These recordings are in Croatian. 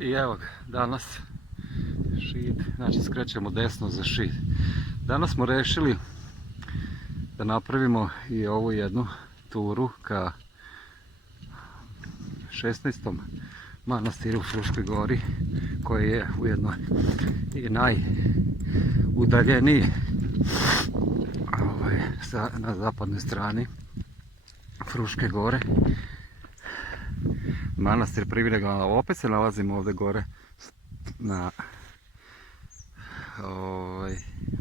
I evo ga, danas Šid, znači skrećemo desno za Šid. Danas smo rešili da napravimo i ovu jednu turu ka 16. manastiru u Fruškoj gori, koji je ujedno i najudaljeniji na zapadnoj strani Fruške gore. Manastir Privine Glava. Opet se nalazimo ovdje gore na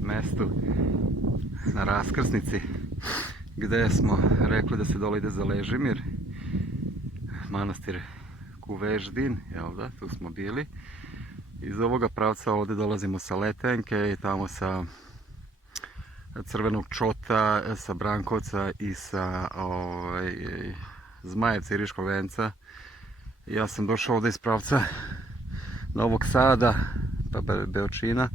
mestu, na raskrsnici gdje smo rekli da se dole ide za Ležimir, manastir Kuveždin, jel da, tu smo bili. Iz ovoga pravca ovdje dolazimo sa Letenke i tamo sa Crvenog Čota, sa Brankovca i sa Zmajevca i Riškog Venca. Ja sam došao ovdje iz pravca Novog Sada, pa Beočina,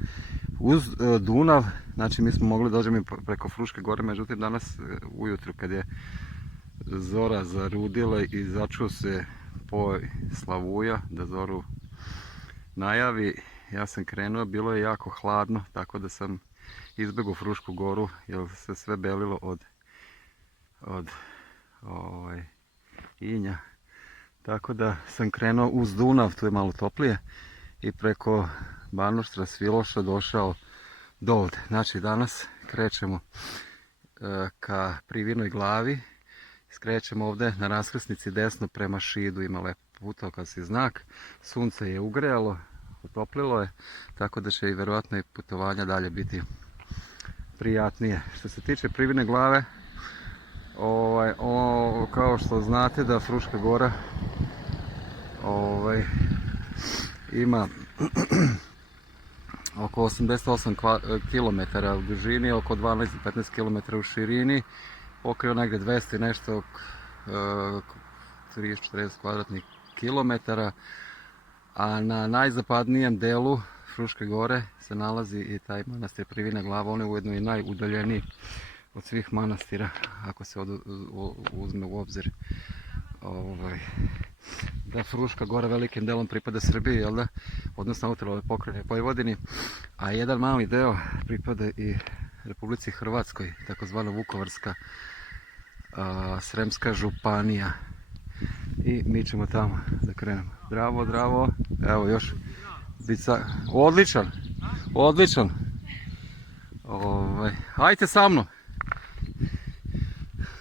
uz Dunav. Znači mi smo mogli dođemo preko Fruške gore, međutim danas ujutru kad je zora zarudila i začuo se poj slavuja da zoru najavi, ja sam krenuo, bilo je jako hladno, tako da sam izbjegao Frušku goru jer se sve belilo od inja. Tako da sam krenuo uz Dunav, tu je malo toplije, i preko Banoštra, Sviloša došao do ovdje. Znači danas krećemo ka Privinoj Glavi, skrećemo ovdje na raskrsnici desno prema Šidu, ima lep putokaz znak, sunce je ugrejalo, otoplilo je, tako da će i vjerojatno i putovanja dalje biti prijatnije. Što se tiče Privine Glave, kao što znate da Fruška gora ima oko 88 km u dužini, oko 12-15 km u širini, pokrio negdje 200 i nešto 30-40 kvadratnih kilometara, a na najzapadnijem delu Fruške gore se nalazi i taj manastir Privina Glava. On je ujedno i najudaljeniji od svih manastira, ako se uzme u obzir da Fruška gora velikim delom pripada Srbiji, jel da? Odnosno autonomnoj pokrajini Vojvodini, a jedan mali deo pripada i Republici Hrvatskoj, takozvana Vukovarska Sremska županija. I mi ćemo tamo da krenemo. Zdravo, zdravo. Evo još odličan, odličan. Hajte sa mnom.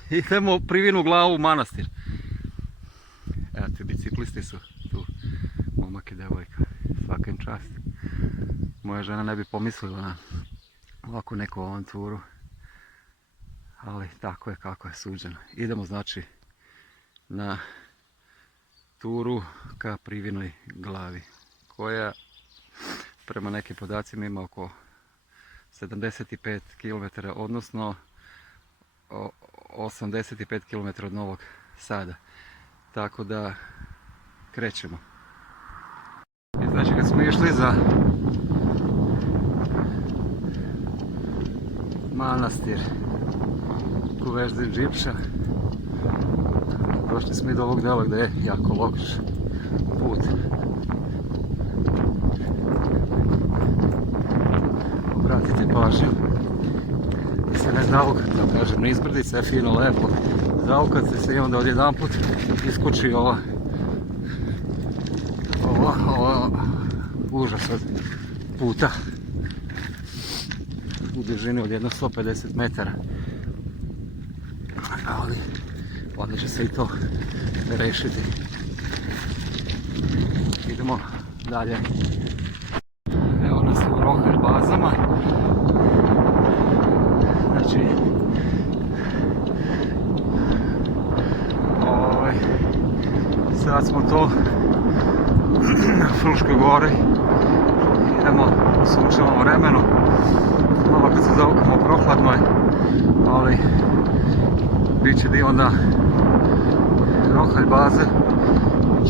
Idemo Privinu Glavu u manastir. Evo ti biciklisti su tu, momak i devojka, svaka im čast. Moja žena ne bi pomislila na ovako neku avanturu, ali tako je kako je suđeno. Idemo znači na turu ka Privinoj Glavi, koja prema nekim podacima ima oko 75 km, odnosno 85 km od Novog Sada. Tako da krećemo. I znači kad smo išli za manastir Kuveždin Džipša, došli smo i do ovog dela gdje je jako loš put. Obratite pažnju da se ne zavuka, da kažem, nizbrdica je fino, lepo. Zaukate se i onda odjedan put iskoči ova užas od puta u dužini od jedno 150 metara. Ali onda će se i to rešiti. Idemo dalje. Evo nas u Rohelj bazama. Znači sad smo to na Fruškoj gori, idemo u sunčevom vremenu, malo kad se zaokamo prohladno je, ali bit će dio onda Rohelj baze,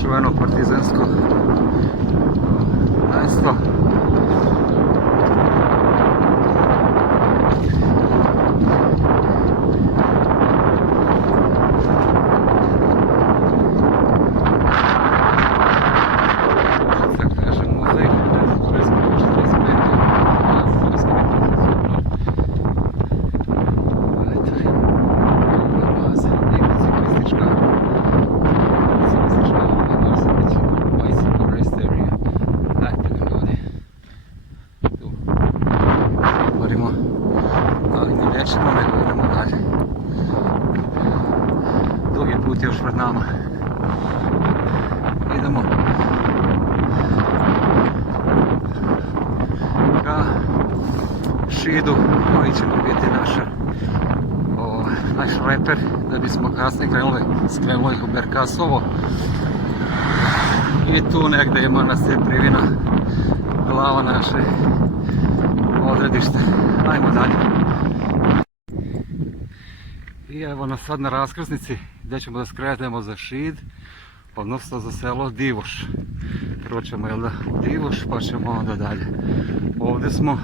čuveno partizansko mjesto. Šidu koji će nam biti naš reper da bismo kasnije skrenuli u Berkasovo i tu negdje je manastir Privina, glava naše odredište. Ajmo dalje. I evo nas sad na raskrsnici gdje ćemo da skrenemo za Šid, odnosno za selo Divoš. Prvo ćemo u Divoš pa ćemo onda dalje. Ovdje smo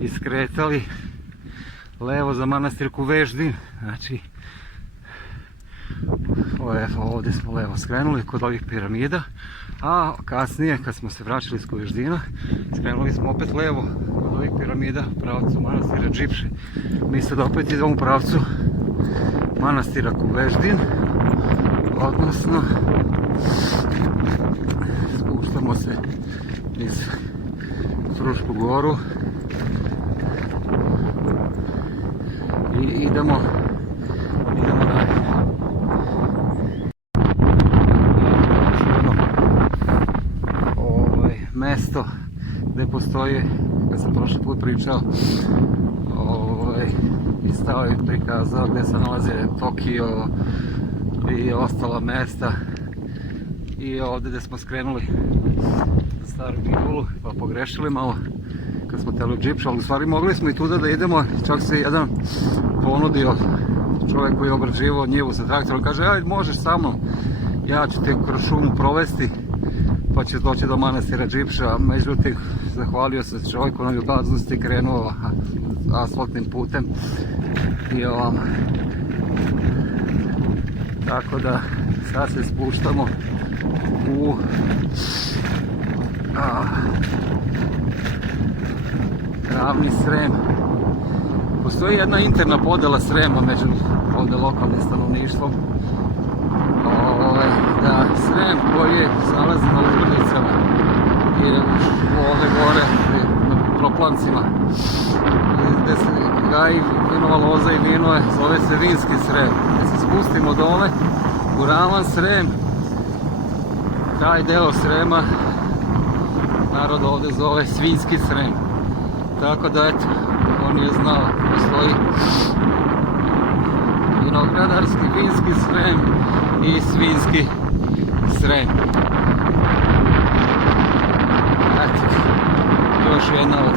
iskretali levo za manastir Kuveždin, znači ovdje smo levo skrenuli kod ovih piramida, a kasnije kad smo se vraćali iz Kuveždina skrenuli smo opet levo kod ovih piramida u pravcu manastira Džipše. Mi sad opet idemo u pravcu manastira Kuveždin, odnosno spuštamo se iz Frušku goru i idemo dalje. Mesto gdje postoji, kad sam prošli put pričao, i stao i prikazao gdje se nalaze Tokio i ostala mesta, i ovdje gdje smo skrenuli za Staru Bigulu pa pogrešili malo kad smo teli u Džipšu, ali u stvari mogli smo i tuda da idemo. Čak se jedan ponudio, čovjek koji je obrađivao njivu sa traktorom, kaže ajde možeš sa mnom, ja ću te kroz šumu provesti pa će doći do manastira Džipša. Međutim, zahvalio se čovjeku na ljubaznosti, krenuo asfaltnim putem i ovam. Tako da sad se spuštamo u Ravni Srem. Postoji jedna interna podjela Srema među ovdje lokalnim stanovništvom. Da, Srem koji je zalazi na Urbicama i ovdje gore na Proplancima gdje se gaji vinova loza i vino je, zove se Vinski Srem. Gdje se spustimo dole u Ravan Srem, taj deo Srema narod ovdje zove Svinjski Srem. Tako da eto, on je znao, postoji vinogradarski Vinski Srem i Svinjski Srem. Eto, još jedna od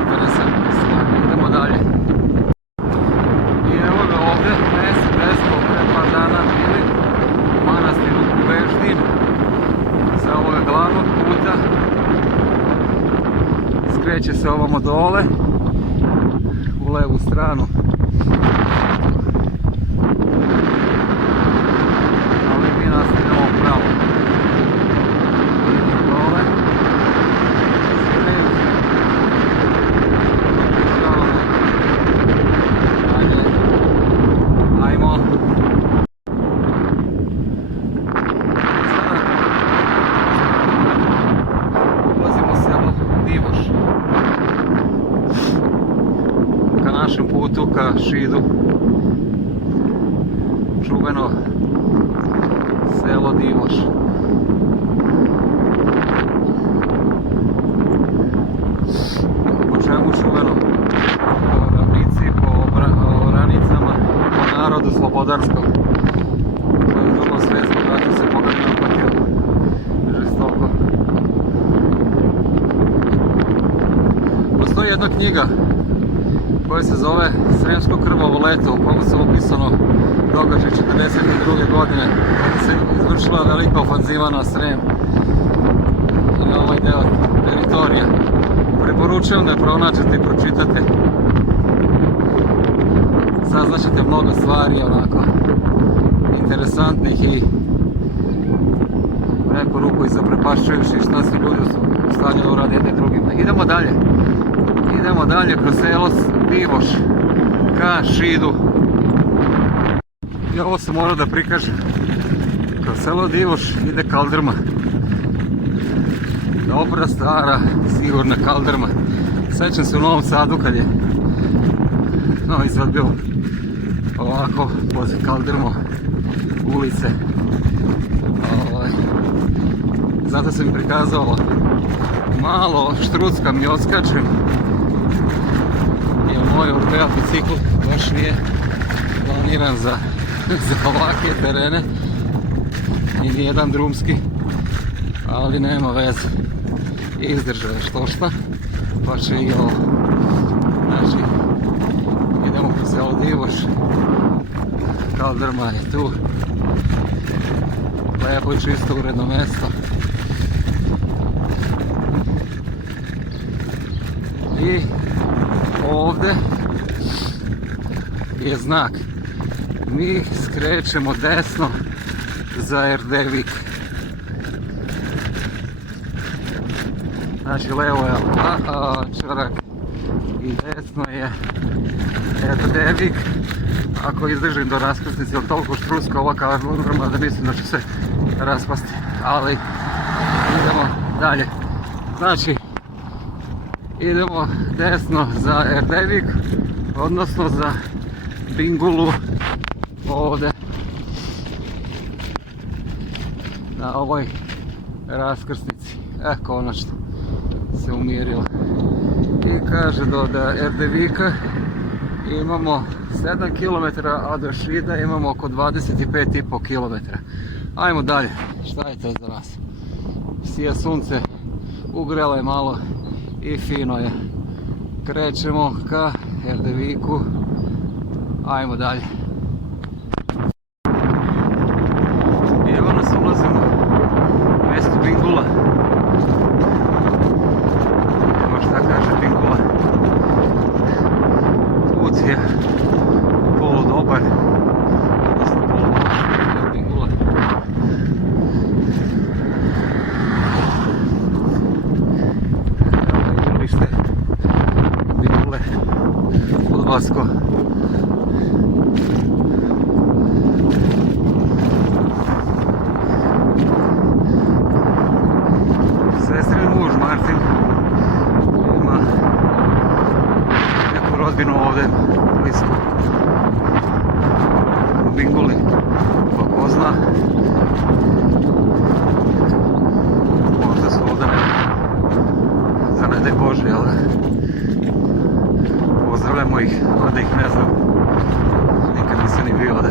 interesantnih stvari. Idemo dalje. I evo ga ovdje, gdje smo pre par dana bili u manastiru Kuveždin sa ovoga glavnog puta. Skreće se ovamo dole u levu stranu. Putu ka Šidu, čuveno selo Divoš. Po čemu čuveno? Po ravnici, po oranicama, po narodu slobodarskom. To je vrlo svjetsko, znači se Boga napatio žestoko. Postoji jedna knjiga koja se zove Sremsko krvavo leto, u kojem se opisano događaj 1942. godine kada se izvršila velika ofanziva na Srem i na ovaj deo teritorija. Preporučujem da je pronađete i pročitate. Saznaćete mnogo stvari onako interesantnih i u neku ruku i zaprepašćujući šta su ljudi u stanju da urade jedni drugima. Idemo dalje. Idemo dalje kroz selo Divoš ka Šidu. I ovo se mora da prikaže. Kroz selo Divoš ide kaldrma. Dobra, stara, sigurna kaldrma. Sećam se u Novom Sadu kad je Novi Sad bio ovako pod kaldrmom ulice. Zato sam mi prikazao malo štruckam i odskačem moj Orbea bicikl baš nije planiran za ovakve terene i nijedan drumski, ali nema veze, izdržao je štošta, pa će i ovo. Znači, idemo po selo Divoš, Kaldrma je tu, lepo i čisto uredno mjesto. I ovdje je znak, mi skrećemo desno za Erdevik. Znači levo je čorak i desno je Erdevik. Ako izdržim do raskrsnice, je toliko štruska ova kaldrma da mislim da će se raspasti, ali idemo dalje. Znači, idemo desno za Erdevik, odnosno za Bingulu ovdje na ovoj raskrsnici. Konačno se umirilo. I kaže do Erdevika imamo 7 km, a do Šida imamo oko 25,5 km. Ajmo dalje, šta je to za nas? Sija sunce, ugrelo je malo i fino je. Krećemo ka Erdeviku, ajmo dalje. I evo nas ulazimo u mjesto Bingula. Evo šta kaže Bingula. Put je poludobar, odnosno poludobar Bingula. Bingule, Podvasko. Sestrin muž Martin ima neku rodbinu ovdje blisko u Binguli, ko zna, možda su ovdje za ne daj Bože, jel da? Pozdravljamo ih, da ih ne znam, nikad nisam ni bio ovdje.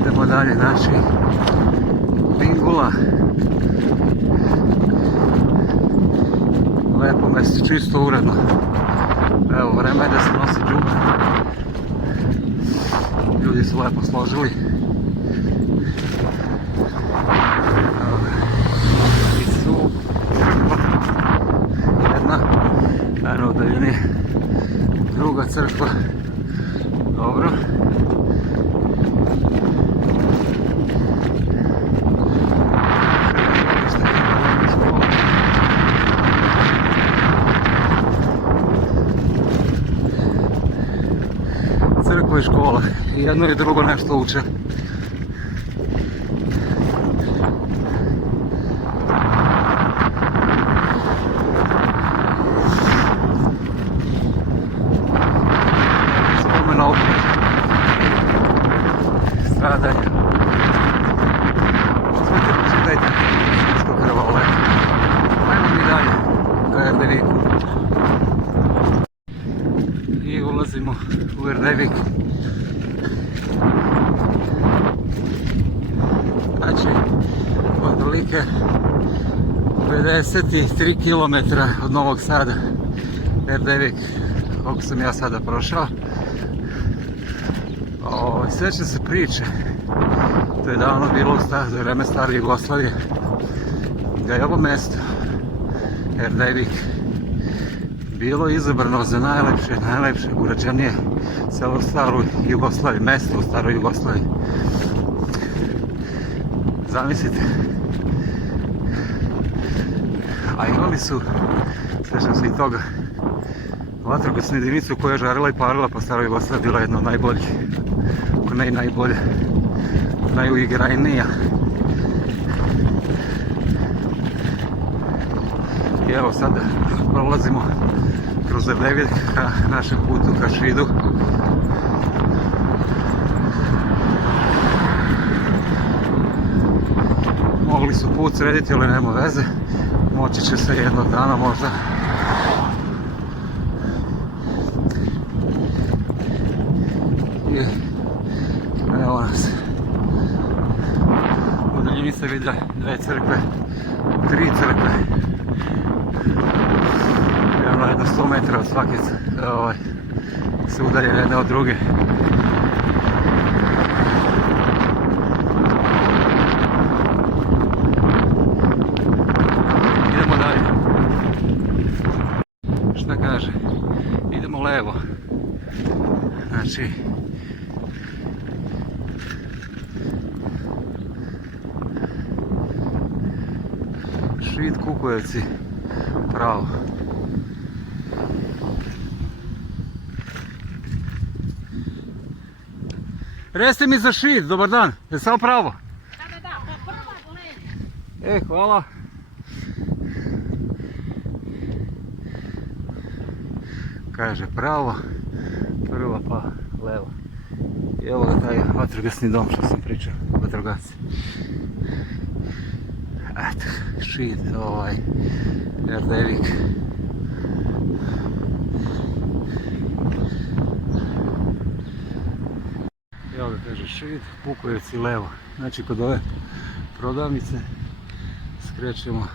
Idemo dalje, znači Bingula, lepo mjesto, čisto uredno. Evo, vreme je da se nosi džuba, ljudi su lepo složili. Eno u daljini druga crkva. Dobro. Crkva i škola. I jedno i drugo nešto uče. Stradanje. Uzmite, počitajte Srpsko krvole. Ajmo mi dalje ka Erdeviku. I ulazimo u Erdevik. Znači, otprilike 53 km od Novog Sada. Erdevik, koliko sam ja sada prošao. Sjećam se priče, to je davno bilo za vreme stare Jugoslavije, da je ovo mjesto, Erdevik, bilo izabrano za najlepše urađenije selo u staroj Jugoslaviji, mjesto u staroj Jugoslaviji. Zamislite. A imali su, sjećam se i toga, vatrogasnu jedinicu koja je žarila i parila po staroj Jugoslaviji, bila jedna od najboljih. Ako ne i najbolje, najuigrajnija. I evo sada prolazimo kroz Erdevik ka našem putu ka Šidu. Mogli su put srediti, ali nema veze. Moći će se jednog dana možda. I evo nas. U daljini se vide 2 crkve, 3 crkve. Evo jedno 100 metara od svake se udalje jedne od druge. Idemo dalje. Šta kaže? Idemo levo. Znači, Šid Kukujevci pravo. Reste mi za Šid, dobar dan, je samo pravo? Da, prva levo. Hvala. Kaže pravo, prva pa levo. I evo ga taj vatrogasni dom što sam pričao, vatrogasci. Eto, Šid, Erdevik. Evo ga kaže Šid, Kukujevci levo. Znači kod ove prodavnice skrećemo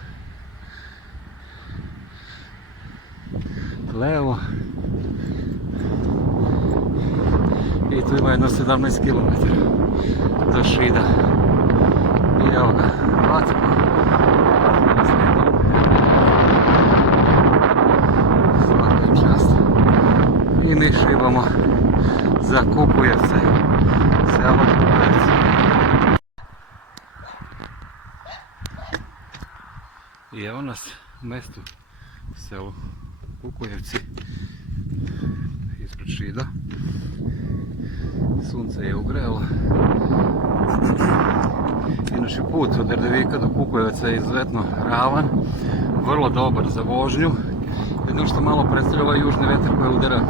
levo. I tu ima jedno 17 km do Šida. I evo ga, vatimo. Svaka čast. I mi šibamo za Kukujevce. Selo Kukujevce. I evo nas u mjestu, selu Kukujevci, ispred Šida. Sunce je ugrelo. Inače put od Erdevika do Kukujevaca je izuzetno ravan, vrlo dobar za vožnju. Jedino što malo predstavlja ovaj južni vetar koji udara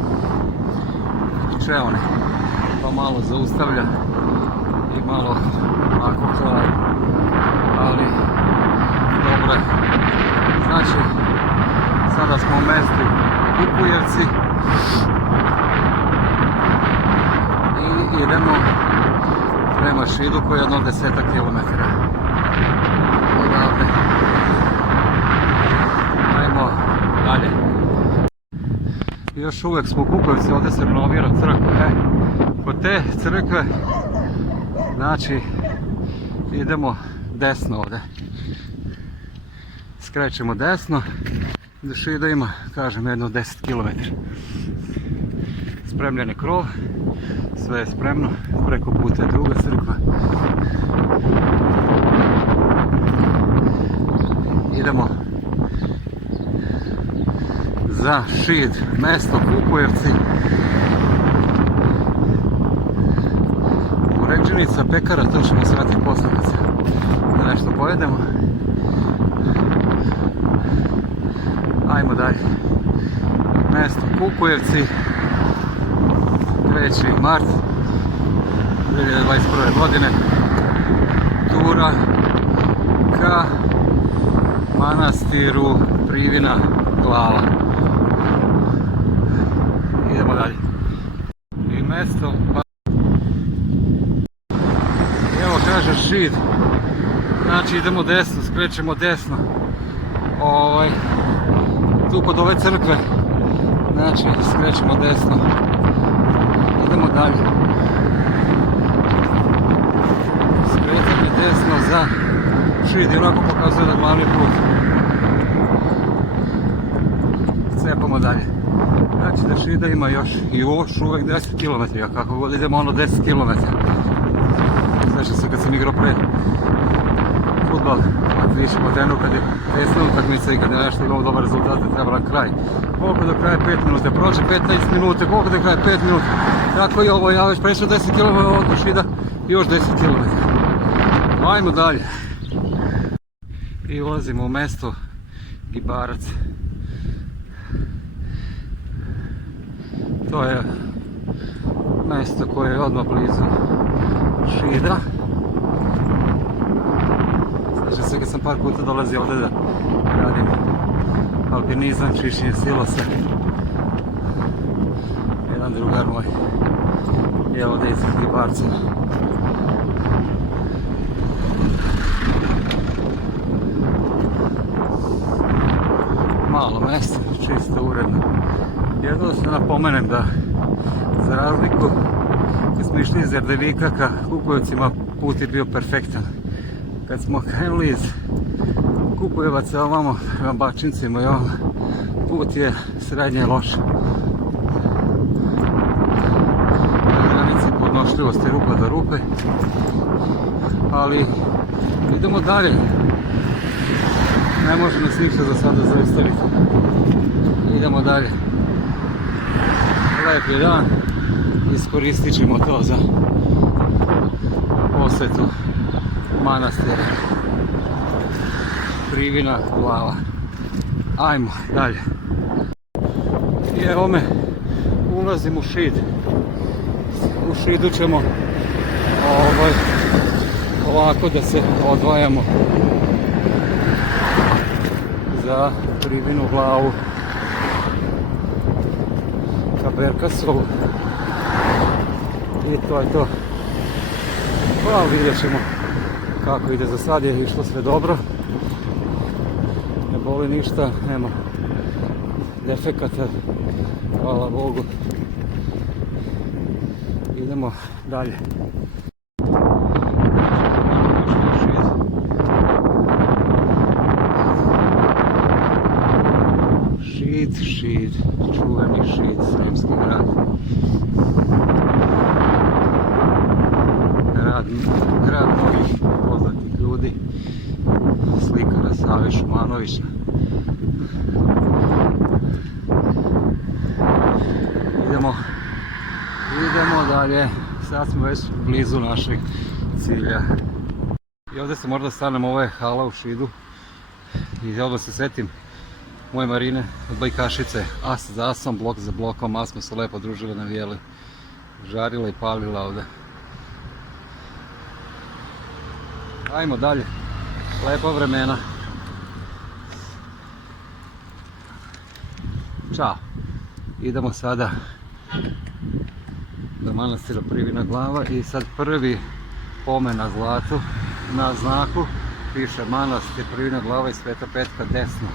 čeone, pa malo zaustavlja i malo onako hlad, ali dobro je. Znači, sada smo u mjestu Kukujevci i idemo prema Šidu koji je jedno 10 km. Odavde. Ajmo dalje. Još uvijek smo u Kukujevci, ovdje se renovira crkva. Kod te crkve, znači, idemo desno ovdje. Skrećemo desno. Do Šida ima, kažem, jedno 10 km. Spremljen je krov, sve je spremno, preko puta je druga crkva. Idemo za Šid, mjesto Kukujevci. Uređenica, pekara, to ćemo srati posljednice. Da nešto pojedemo. Ajmo dalje. Mjesto Kukujevci. 3. mart 2021. godine. Tura ka manastiru Privina Glava. Idemo dalje. I mjesto. Evo kaže Šid. Znači idemo desno, skrećemo desno. Tu kod ove crkve. Znači skrećemo desno. Idemo dalje. Skretanje desno za Šid i onako pokazuje da glavni put. Cepamo dalje. Znači da Šida ima još uvijek 10 km, a kako god idemo ono 10 km. Sjećam se kad sam igrao pre futbal, više po terenu kad je tesna utakmica i kad je nešto imao dobar rezultat, treba na kraj. Koliko do kraja 5 minuta, prođe 15 minuta, koliko do kraja 5 minuta. Tako i ovo, ja već prešao 10 km od Šida i još 10 km. Ajmo dalje. I ulazimo u mjesto Gibarac. To je mjesto koje je odmah blizu Šida. Sjećam se kad sam par puta dolazio ovdje da radim alpinizam, čišćenje silosa. Jedan drugar moj je ovdje iz Hribarca. Malo mjesto, čisto, uredno. Jedno da se napomenem da za razliku kad smo išli iz Erdevika ka Kukujevcima put je bio perfektan. Kad smo krenuli iz Kukujevaca ovamo prema Bačincima i ovamo put je srednje loš. Na granici podnošljivosti rupa do rupe, ali idemo dalje. Ne može nas ništa za sada zaustaviti. Idemo dalje. Lijep je dan. Iskoristit ćemo to za posjetu manastira Krivina Glava. Ajmo dalje. I evo me, ulazim u Šid. U Šidu ćemo ovako da se odvajamo za Krivinu Glavu ka Berkasovu. I to je to. Pa vidjet ćemo kako ide. Za sad je išlo sve dobro. Ne boli ništa, nema defekata, hvala Bogu. Idemo dalje. Šid, čuveni Šid, Sremski grad. Grad mnogih poznatih ljudi, slikara Save Šumanovića. Idemo dalje, sad smo već blizu našeg cilja. I ovdje se možda stanem, ovo je hala u Šidu. I ovdje se setim moje Marine od Bajkašice, as za asom, blok za blokom, a smo se lepo družili, navijeli, žarila i palila ovdje. Ajmo dalje, lepa vremena. Ćao. Idemo sada do manastira Krivina Glava i sad prvi pomen na zlatu, na znaku piše manastir Krivina Glava i Sveta Petka desno.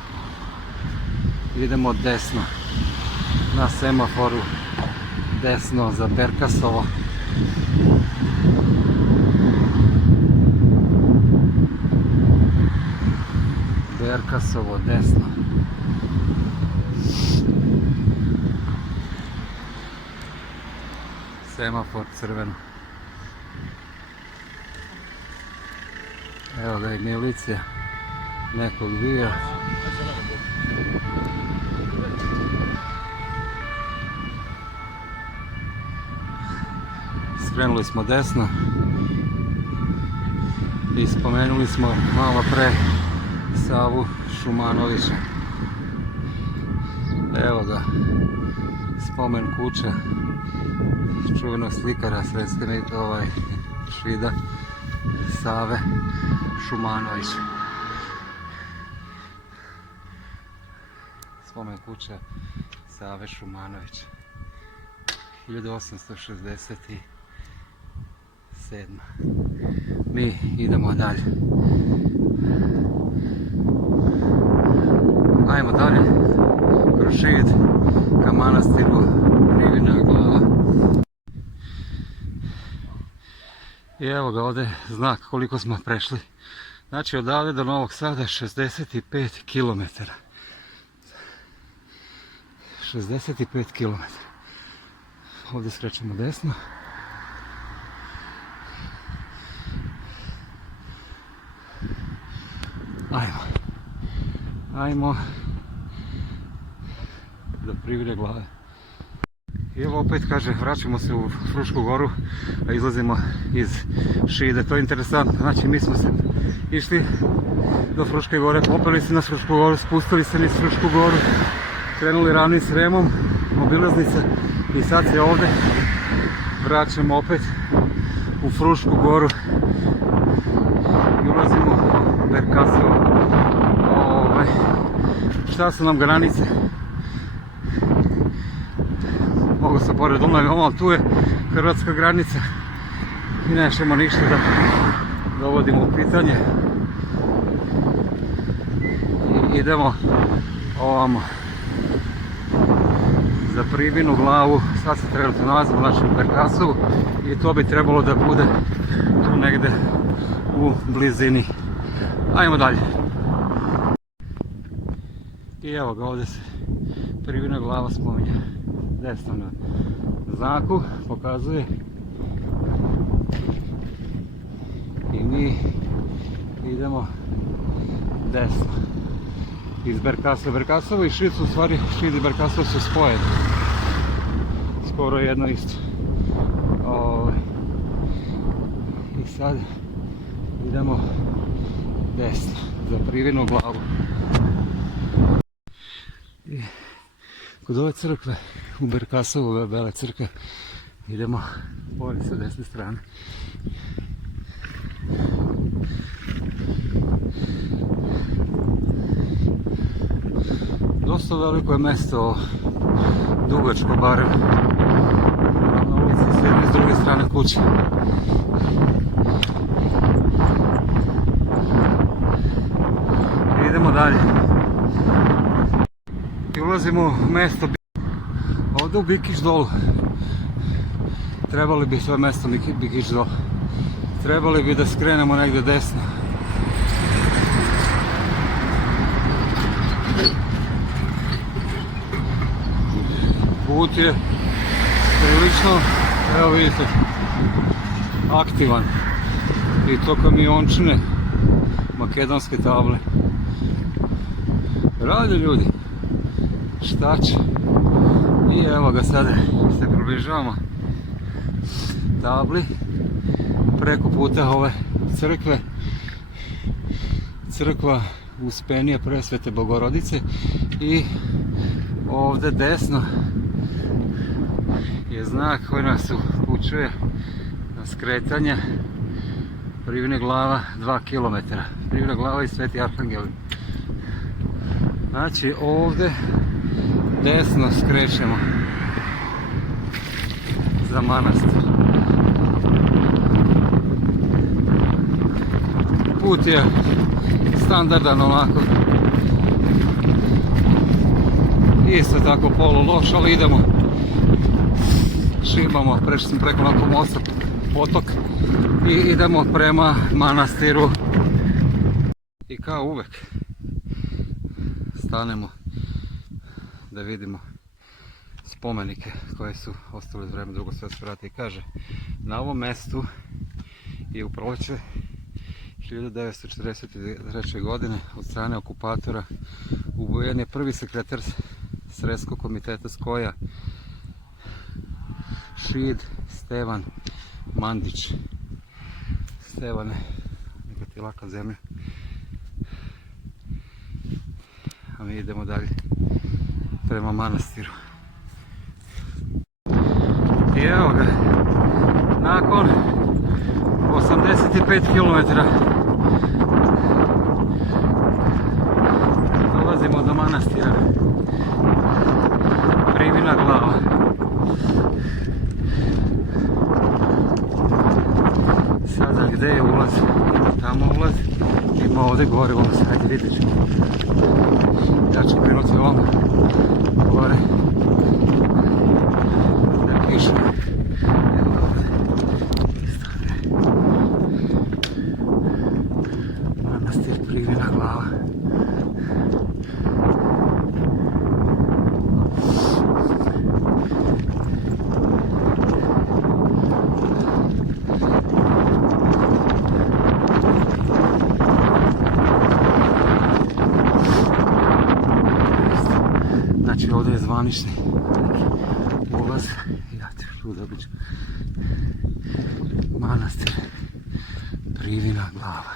Idemo desno, na semaforu desno za Berkasovo. Berkasovo desno. Semafor crveno. Evo ga i milicija nekog vija. Skrenuli smo desno i spomenuli smo malo pre Savu Šumanovića. Evo ga, spomen kuća čuvenog slikara Sremske Šida Save Šumanovića. Spomen kuća Save Šumanovića. 1867. Mi idemo dalje. Ajmo dalje kroz Šid ka manastiru Krivina Glava. I evo ga ovdje znak koliko smo prešli. Znači odavde do Novog Sada 65 km. 65 km. Ovdje skrećemo desno. Ajmo do Krivine Glave. I evo opet kaže, vraćamo se u Frušku goru, a izlazimo iz Šida. To je interesantno, znači mi smo se išli do Fruške gore, popeli se na Frušku goru, spustili se niz Frušku goru, krenuli ravnim Sremom, obilaznica i sad se ovdje vraćamo opet u Frušku goru i ulazimo u Verkasovo. Šta su nam granice? Mogu se pored Dunava, ali tu je hrvatska granica i nećemo ništa da dovodimo u pitanje. I idemo ovamo za Privinu glavu. Sad se trenutno nalazimo u našem Verkasovu i to bi trebalo da bude tu negde u blizini. Ajmo dalje. I evo ga, ovdje se Privina glava spominje. Desno na znaku pokazuje. I mi idemo desno. Iz Verkasova. Verkasovo i Šid su u stvari, Šid i Verkasovo su spojeni. Skoro jedno isto. I sad idemo desno za Privinu glavu. I kod ove crkve u Verkasovu, ove bele crkve, idemo ovdje sa desne strane. Dosta veliko je mjesto, dugačko barem. Na ulici s jedne i s druge strane kuće. Idemo dalje. I ulazimo u mjesto ovdje u Bikić dolu. Trebali bi, to je mjesto Bikić dolu. Trebali bi da skrenemo negdje desno. Put je prilično, evo vidite, aktivan. I to kamiončine, makedonske table. Rade ljudi. Šta će? I evo ga, sada se približavamo tabli preko puta ove crkve. Crkva Uspenije Presvete Bogorodice i ovdje desno je znak koji nas upućuje na skretanje Privine glava 2 km. Privina glava i Sveti Arhangel. Znači ovdje desno skrećemo za manastir. Put je standardan onako. Isto tako polu loš, ali idemo. Šibamo, prešli smo preko nakon mosta potok i idemo prema manastiru. I kao uvek stanemo da vidimo spomenike koje su ostale iz vremena Drugog svjetskog rata i kaže na ovom mjestu je u proljeće 1943. godine od strane okupatora ubijen je prvi sekretar Sremskog komiteta Skoja Šid Stevan Mandić. Stevane, neka ti je laka zemlja. A mi idemo dalje prema manastiru. I evo ga, nakon 85 km dolazimo do manastira Privina glava. Sada gdje je ulaz? Ima tamo ulaz, ima ovdje gore ulaz, hajde vidjet ćemo. Ja ću krenuti ovom gore da piše. Evo ovdje. Isto gdje. Manastir Privina glava. Znači ovdje je zvanični ulaz, ja ću tu dobit ću manastir Privina glava.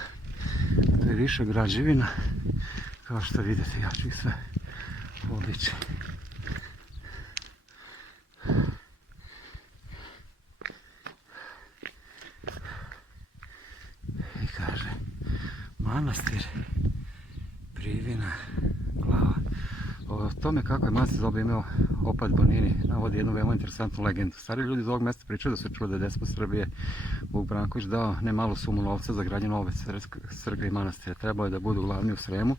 To je više građevina, kao što vidite, ja ću ih sve obići. I kaže manastir Privina glava. O tome kako je manastir dobio imao Opad Bonini navodi jednu veoma interesantnu legendu. Stari ljudi iz ovog mjesta pričaju da su čuli da je despot Srbije Vuk Branković dao nemalu sumu novca za gradnju nove crkve i manastira. Trebalo je da budu glavni u Sremu,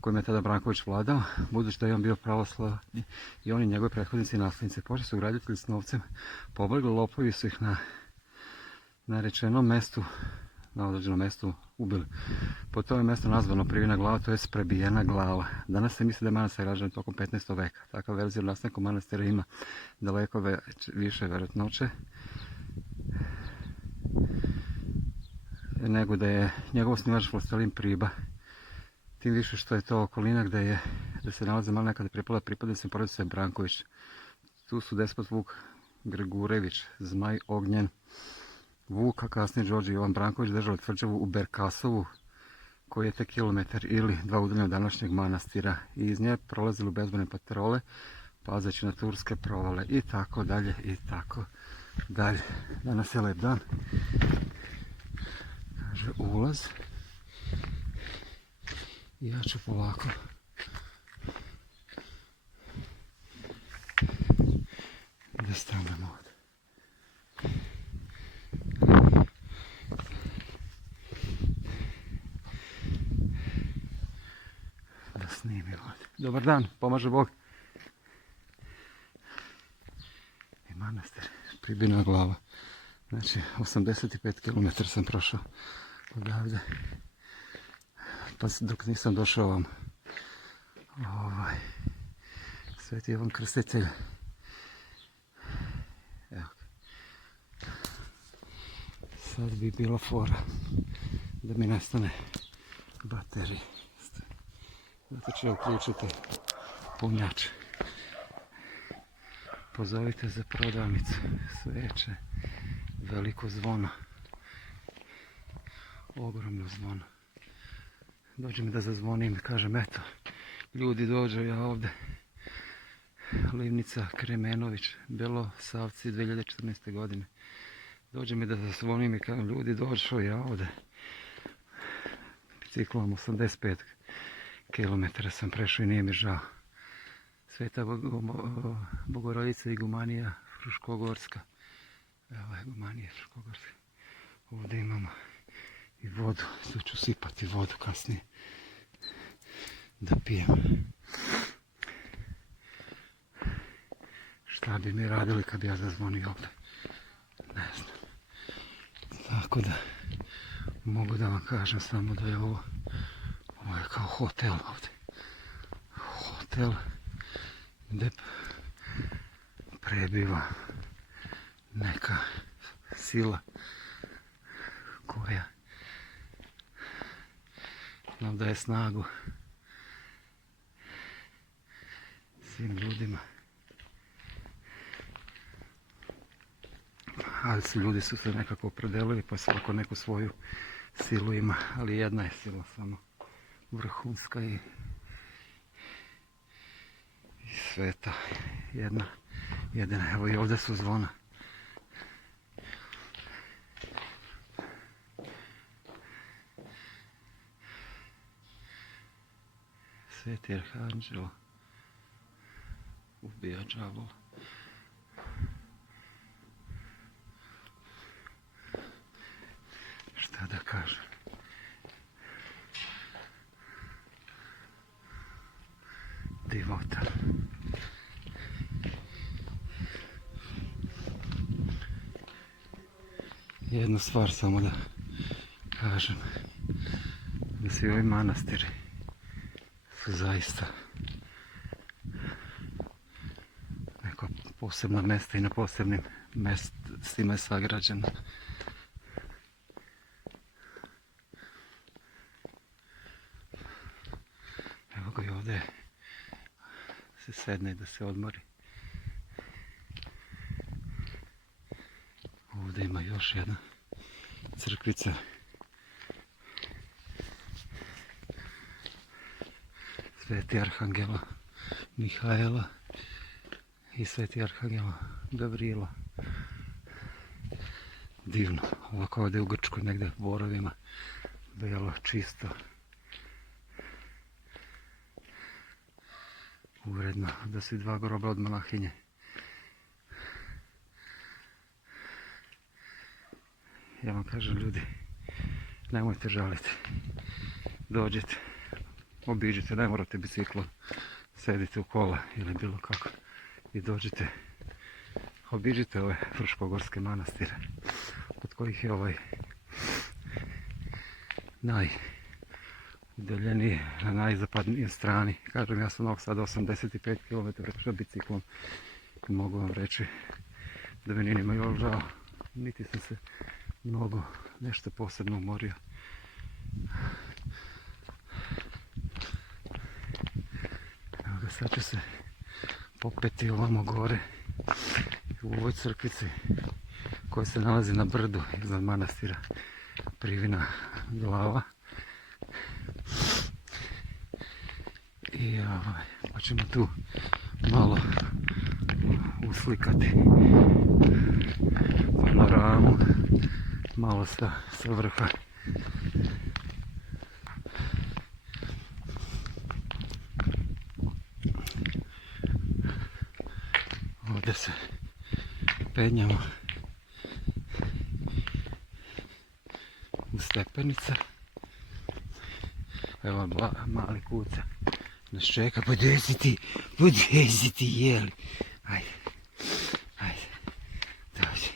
kojim je tada Branković vladao, budući da je on bio pravoslavni i oni njegovi prethodnici i nasljednici. Pošto su graditelji s novcem pobegli, lopovi su ih na rečenom mestu, na određenom mjestu ubili. Po tome je mjesto nazvano Privina glava, to je prebijena glava. Danas se misli da je manastir građen tokom 15. veka. Takva verzija o nastanku manastira ima daleko više vjerojatnoće nego da je njegov osnivač vlastelin Priba. Tim više što je to okolina gdje se nalaze malo nekada pripala pripadnicima porodice Branković. Tu su despot Vuk Gregurević, Zmaj Ognjen, Vuk, a kasnije Đorđe Jovan Branković držali tvrđavu u Berkasovu, koji je tek kilometar ili 2 udaljeno od današnjeg manastira. I iz nje prolazili bezbrojne patrole, pazeći na turske provale i tako dalje i tako dalje. Danas je lep dan. Kaže ulaz. I ja ću polako da stanem ovdje. Da snimim ovdje. Dobar dan, pomaže Bog. I manastir, Pribina glava. Znači, 85 km sam prošao odavde. Pa dok nisam došao vam Sveti Ivan Krstitelj. Evo. Sad bi bila fora da mi nestane baterija. Zato ću ja uključiti punjač. Pozovite za prodavnicu sveće. Veliko zvono. Ogromno zvono. Dođe mi da zazvonim i kažem eto, ljudi dođu, ja ovdje. Livnica Kremenović, Belosavci 2014. godine. Dođe mi da zazvonim i kažem ljudi dođu, ja ovdje. Biciklom 85 km sam prešao i nije mi žao. Sveta Bogorodica Igumanija Fruškogorska. Evo je Igumanija Fruškogorska. Ovdje imamo i vodu, tu ću sipati vodu kasnije da pijem. Šta bi mi radili kad bi ja zazvonio ovdje? Ne znam. Tako da mogu da vam kažem samo da je ovo je kao hotel ovdje. Hotel gdje prebiva neka sila koja nam daje snagu svim ljudima. Ali ljudi su se nekako opredelili pa svako neku svoju silu ima, ali jedna je sila samo vrhunska i sveta. Jedina. Evo i ovdje su zvona. Sveti Arhanđelo ubija đavola. Šta da kažem? Divota. Jednu stvar samo da kažem. Da svi ovi manastiri su zaista neka posebna mjesta i na posebnim mjestima je sagrađeno. Evo ga i ovdje se sedne i da se odmori. Ovdje ima još jedna crkvica. Sveti Arhangela Mihajla i Sveti Arhangela Gavrila. Divno, ovako ovdje u Grčkoj negdje u borovima, belo, čisto. Uredno da su i 2 groba od monahinje. Ja vam kažem ljudi, nemojte žaliti. Dođite, obiđite, ne morate biciklom, sedite u kola ili bilo kako. I dođite, obiđite ove Fruškogorske manastire, od kojih je ovaj najudaljeniji, na najzapadnijoj strani. Kažem, ja sam ovog sada 85 km prešao biciklom i mogu vam reći da mi nije nimalo žao, niti sam se mnogo nešto posebno umorio. Evo ga, sad ću se popeti ovamo gore u ovoj crkvici koja se nalazi na brdu iznad manastira Privina Glava. I pa ćemo tu malo uslikati panoramu, malo sa vrha. Ovdje se penjamo u stepenice. Evo mali kuca nas čeka, podesi ti, jeli. Ajde, dođi.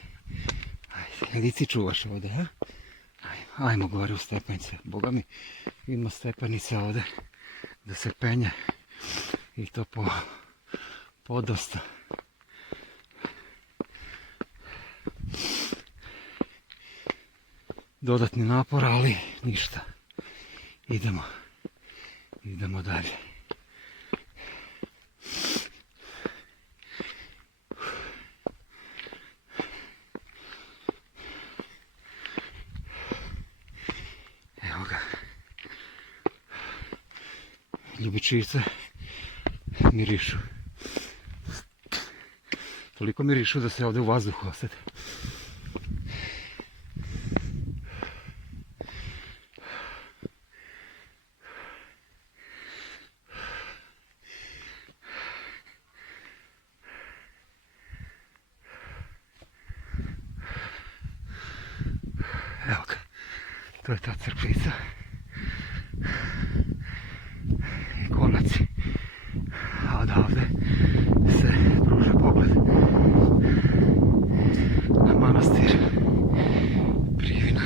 Ajde, gdje ti čuvaš ovdje, ha? Ajmo gore u stepenice. Boga mi, ima stepenica ovdje da se penje i to podosta. Dodatni napor, ali ništa. Idemo dalje. Evo ga. Ljubičice mirišu. Toliko mirišu da se ovdje u vazduhu osjeti. Evo ga, to je ta crkvica i konaci, a odavde se pruža pogled na manastir Privina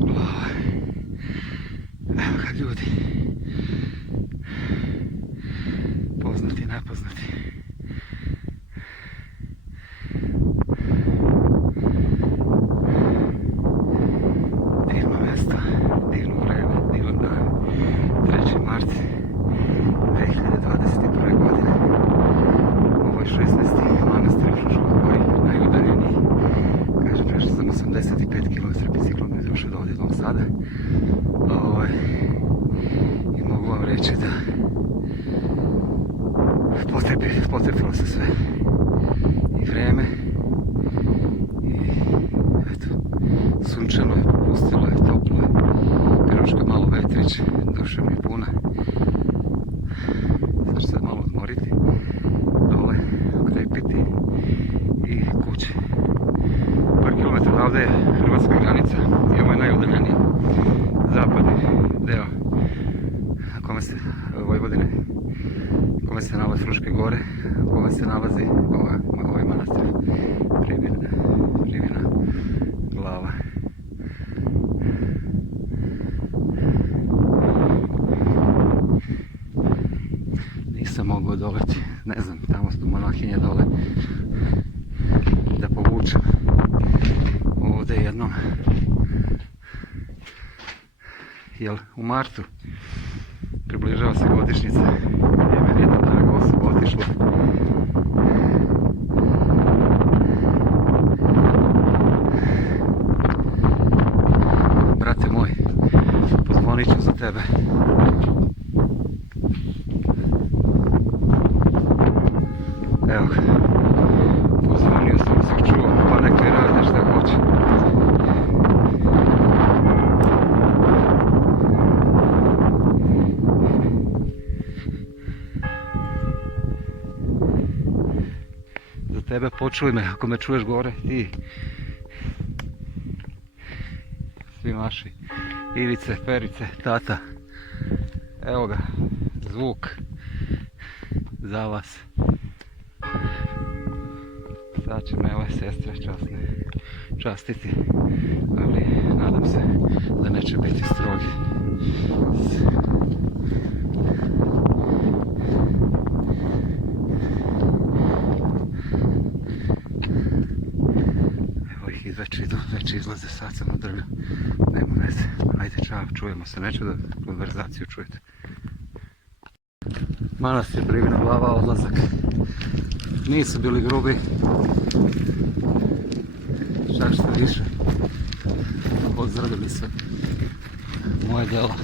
Glava. Evo ga ljudi, poznati i nepoznati. I mogu vam reći da potrepilo se sve i vrijeme i eto, sunčano je, popustilo je, toplo je, piroška malo vetrić, duša mi je puna. Sad ću se malo odmoriti, dole okrepiti i kući. Par kilometra odavde je hrvatska granica i ovo je najudaljeniji zapadni deo Vojvodine, u kome se nalazi Fruške gore, u kome se nalazi ovaj manastir Privina Glava. Nisam mogao doleti, ne znam, tamo su monahinje dole, da povučem ovdje jednom. Jer u martu približava se godišnjica gdje je meni jedna draga osoba otišla. Brate moj, pozvonit ću za tebe. Evo ga, pozvonio sam se, čuo, pa neka i rade šta hoće. tebe, počuj me ako me čuješ gore, ti. Svi naši Ivice, Perice, tata. Evo ga, zvuk za vas. Sad će me ove sestre častiti, ali nadam se da neće biti strogi. Evo ih već izlaze, sad sam na drlju, nema veze. Ajde, čao, čujemo se, neću da konverzaciju čujete. Manastir Privina Glava, odlazak. Nisu bili grubi, čak što više, pozdravili su moje djelo.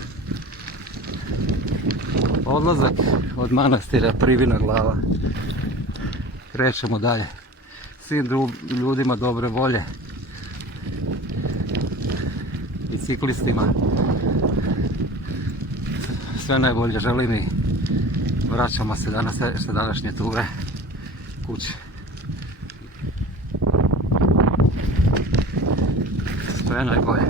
Odlazak od manastira Privina Glava. Krećemo dalje. Svim ljudima dobre volje i ciklistima sve najbolje želim i vraćamo se danas sa današnje ture kući. Sve najbolje.